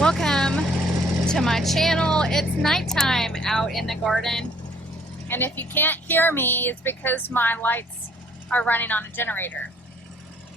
Welcome to my channel. It's nighttime out in the garden, and if you can't hear me, it's because my lights are running on a generator.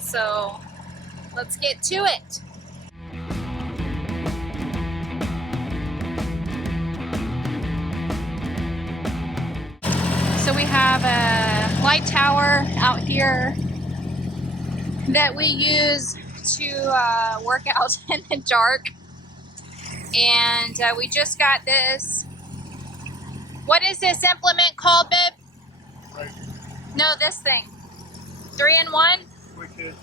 So let's get to it. So we have a light tower out here that we use to work out in the dark. And we just got this. What is this implement called, babe? Right. No, this thing. 3-in-1? Quick hitch.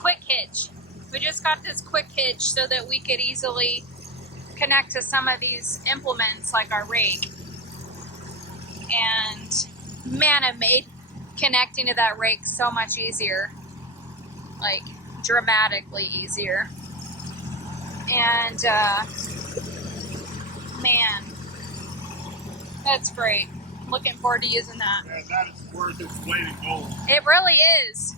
Quick hitch. We just got this quick hitch so that we could easily connect to some of these implements like our rake. And man, it made connecting to that rake so much easier. Like, dramatically easier. And man, that's great. Looking forward to using that. Man, that is worth its weight in gold. It really is.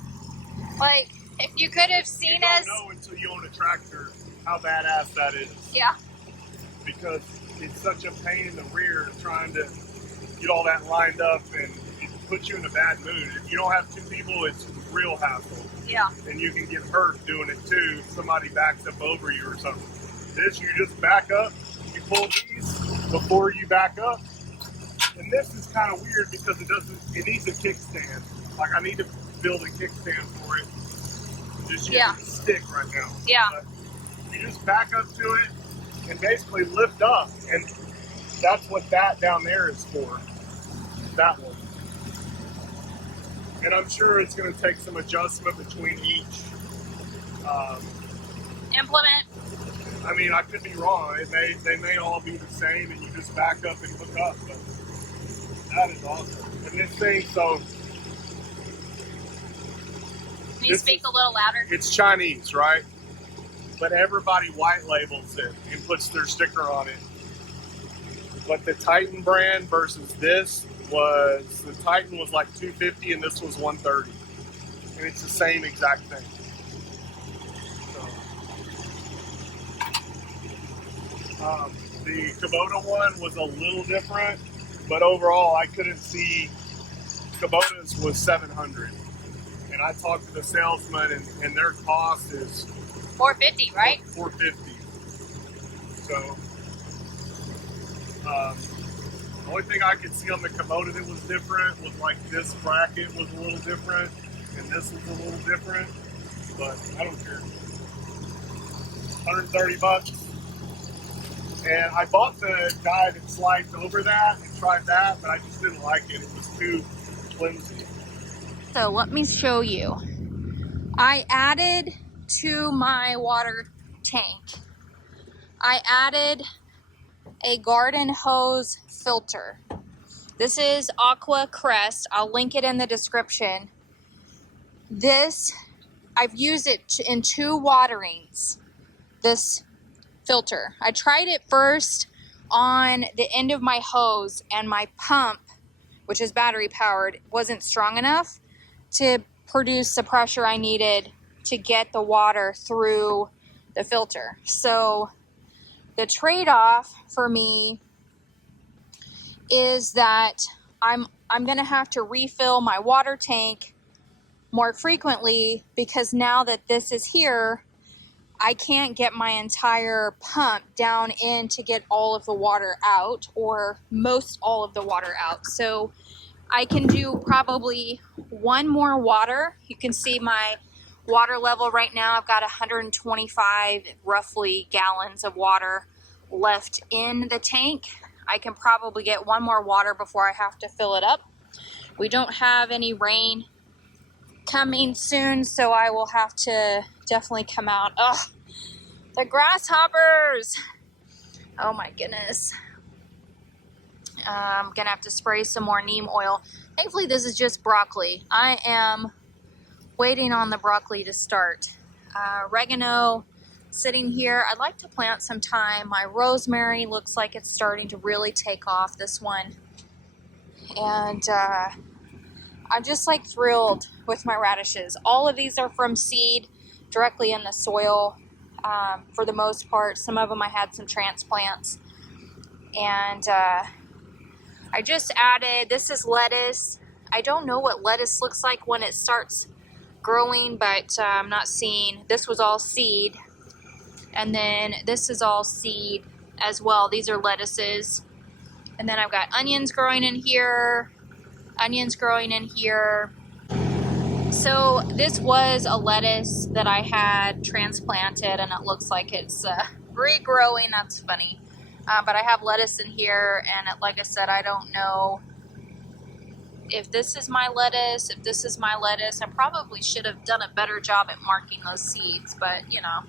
Like, if you could have seen us. You don't know until you own a tractor how badass that is. Yeah. Because it's such a pain in the rear trying to get all that lined up, and it puts you in a bad mood. If you don't have two people, it's real hassle. Yeah. And you can get hurt doing it too. Somebody backs up over you or something. This, you just back up, you pull these before you back up. And this is kind of weird because it needs a kickstand. Like, I need to build a kickstand for it. Just using a stick right now. Yeah. But you just back up to it and basically lift up. And that's what that down there is for. That one. And I'm sure it's going to take some adjustment between each Implement. I mean, I could be wrong. They may all be the same, and you just back up and hook up. But that is awesome. And this thing, so Can you speak a little louder? It's Chinese, right? But everybody white labels it and puts their sticker on it. But the Titan brand versus this was, the Titan was like $250 and this was $130. And it's the same exact thing. The Kubota one was a little different, but overall I couldn't see. Kubota's was $700, and I talked to the salesman, and their cost is $450, right? $450. So the only thing I could see on the Kubota that was different was like this bracket was a little different, and this was a little different, but I don't care. $130. And I bought the guy that slides over that and tried that, but I just didn't like it. It was too flimsy. So let me show you. I added to my water tank, I added a garden hose filter. This is Aqua Crest. I'll link it in the description. This, I've used it in 2 waterings. This filter. I tried it first on the end of my hose, and my pump, which is battery powered, wasn't strong enough to produce the pressure I needed to get the water through the filter. So the trade-off for me is that I'm going to have to refill my water tank more frequently, because now that this is here, I can't get my entire pump down in to get all of the water out, or most all of the water out. So I can do probably one more water. You can see my water level right now. I've got 125 roughly gallons of water left in the tank. I can probably get one more water before I have to fill it up. We don't have any rain coming soon, so I will have to definitely come out. Ugh, the grasshoppers! Oh my goodness. I'm gonna have to spray some more neem oil. Thankfully this is just broccoli. I am waiting on the broccoli to start. Oregano sitting here. I'd like to plant some thyme. My rosemary looks like it's starting to really take off, this one. And I'm just like thrilled with my radishes. All of these are from seed directly in the soil. for the most part. Some of them I had some transplants. And I just added, this is lettuce. I don't know what lettuce looks like when it starts growing, but I'm not seeing. This was all seed. And then this is all seed as well. These are lettuces. And then I've got onions growing in here, onions growing in here. So this was a lettuce that I had transplanted, and it looks like it's regrowing. That's funny. But I have lettuce in here, and like I said, I don't know if this is my lettuce, if this is my lettuce. I probably should have done a better job at marking those seeds, but you know.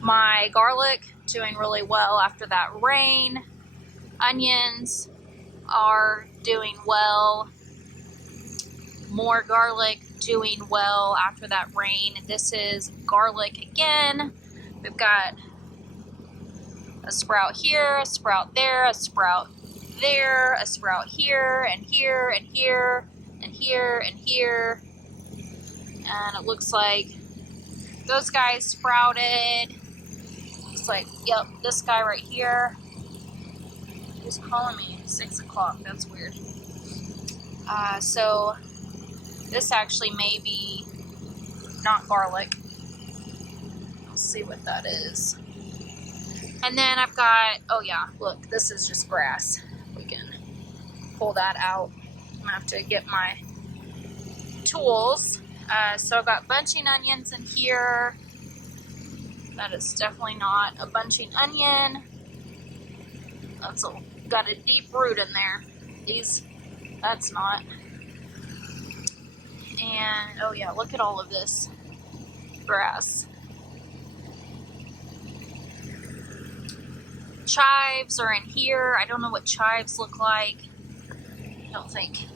My garlic doing really well after that rain. Onions are doing well. More garlic doing well after that rain. This is garlic again. We've got a sprout here, a sprout there, a sprout there, a sprout here, and here, and here, and here, and here. And it looks like those guys sprouted. Looks like, yep, this guy right here. He's calling me 6 o'clock. That's weird. So this actually may be not garlic. Let's see what that is. And then I've got, oh yeah, look, this is just grass. We can pull that out. I'm gonna have to get my tools. So I've got bunching onions in here. That is definitely not a bunching onion. That's got a deep root in there. That's not. And, oh yeah, look at all of this grass. Chives are in here. I don't know what chives look like. I don't think.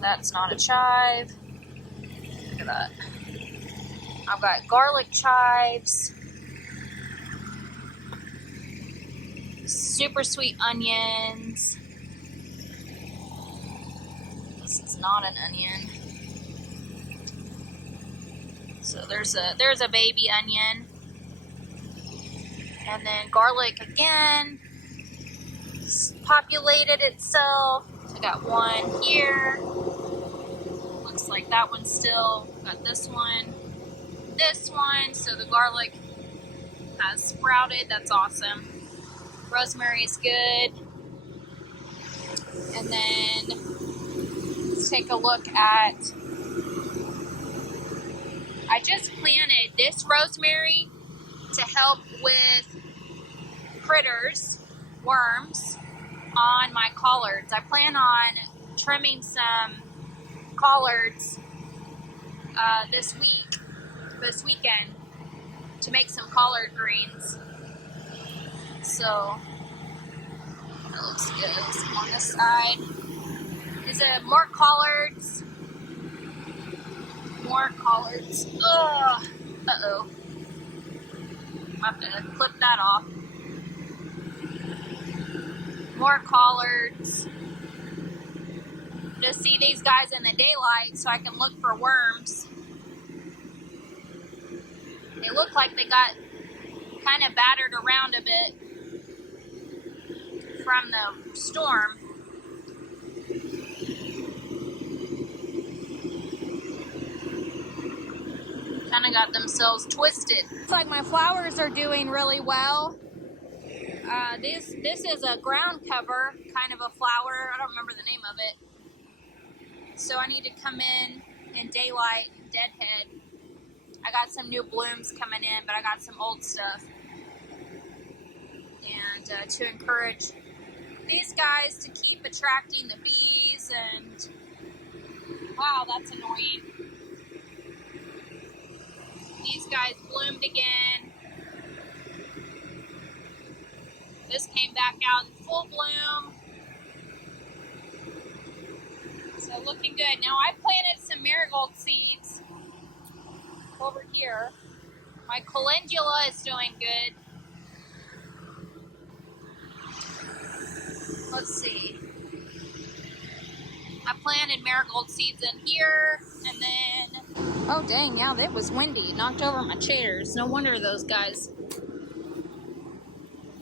That's not a chive. Look at that. I've got garlic chives. Super sweet onions. This is not an onion. So there's a baby onion. And then garlic again. It's populated itself. So I got one here. Looks like that one's still. Got this one. This one. So the garlic has sprouted. That's awesome. Rosemary is good. And then let's take a look at, I just planted this rosemary to help with critters, worms, on my collards. I plan on trimming some collards this weekend, to make some collard greens. So that looks good. Let's come on this side. Is it more collards? More collards. Ugh. Uh-oh. I have to clip that off. More collards. Just see these guys in the daylight so I can look for worms. They look like they got kind of battered around a bit from the storm. Kind of got themselves twisted. Looks like my flowers are doing really well. This is a ground cover kind of a flower. I don't remember the name of it. So I need to come in daylight, deadhead. I got some new blooms coming in, but I got some old stuff. And to encourage these guys to keep attracting the bees, and wow, that's annoying. These guys bloomed again. This came back out in full bloom. So looking good. Now I planted some marigold seeds over here. My calendula is doing good. Let's see. I planted marigold seeds in here, and then, oh dang, yeah, it was windy. It knocked over my chairs. No wonder those guys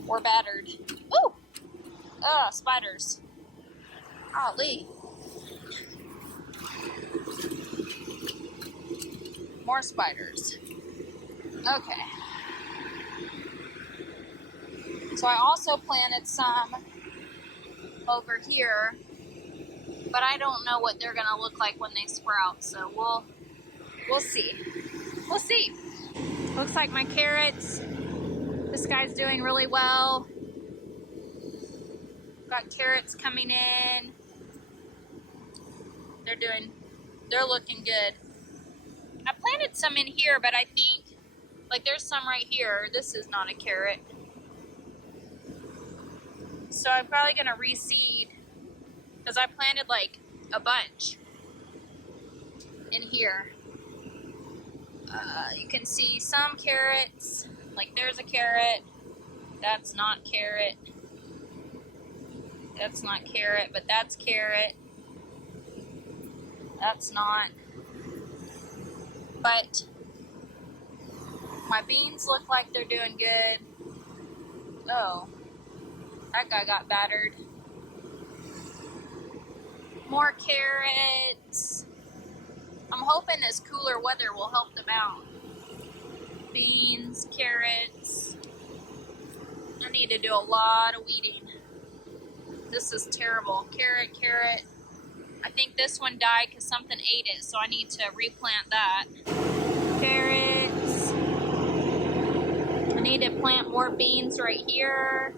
were battered. Ooh! Ugh, spiders. Golly. More spiders. Okay. So I also planted some over here, but I don't know what they're gonna look like when they sprout, so we'll see. We'll see. Looks like my carrots, this guy's doing really well. Got carrots coming in. They're looking good. I planted some in here, but I think, like there's some right here. This is not a carrot. So I'm probably gonna reseed, because I planted like a bunch in here. You can see some carrots, like there's a carrot. That's not carrot. That's not carrot, but that's carrot. That's not. But my beans look like they're doing good. Oh, that guy got battered. More carrots. I'm hoping this cooler weather will help them out. Beans, carrots. I need to do a lot of weeding. This is terrible. Carrot, carrot. I think this one died because something ate it, so I need to replant that. Carrots. I need to plant more beans right here.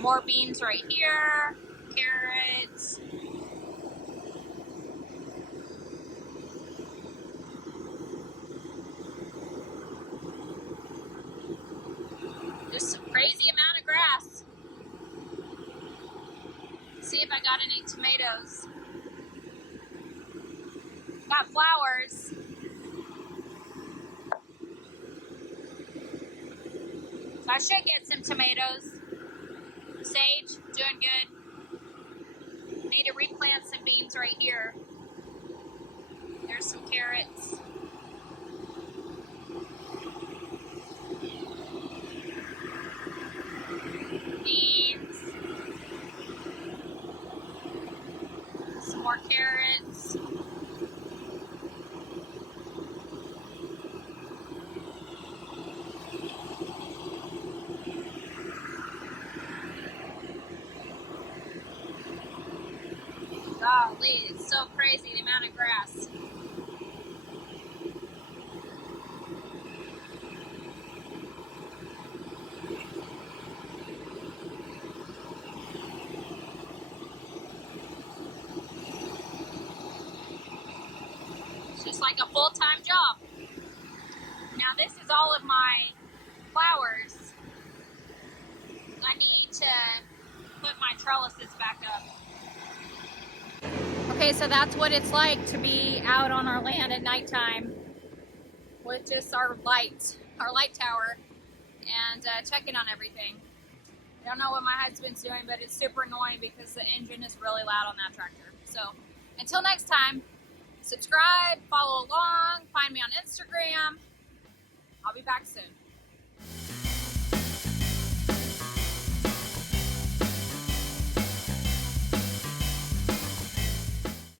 More beans right here. Carrots. Just a crazy amount of grass. See if I got any tomatoes. Got flowers. So I should get some tomatoes. Sage, doing good. Need to replant some beans right here. There's some carrots. Beans. Some more carrots. Golly, it's so crazy the amount of grass. It's just like a full-time job. Now this is all of my flowers. I need to put my trellises back up. Okay, so that's what it's like to be out on our land at nighttime with just our light tower, and checking on everything. I don't know what my husband's doing, but it's super annoying because the engine is really loud on that tractor. So until next time, subscribe, follow along, find me on Instagram. I'll be back soon.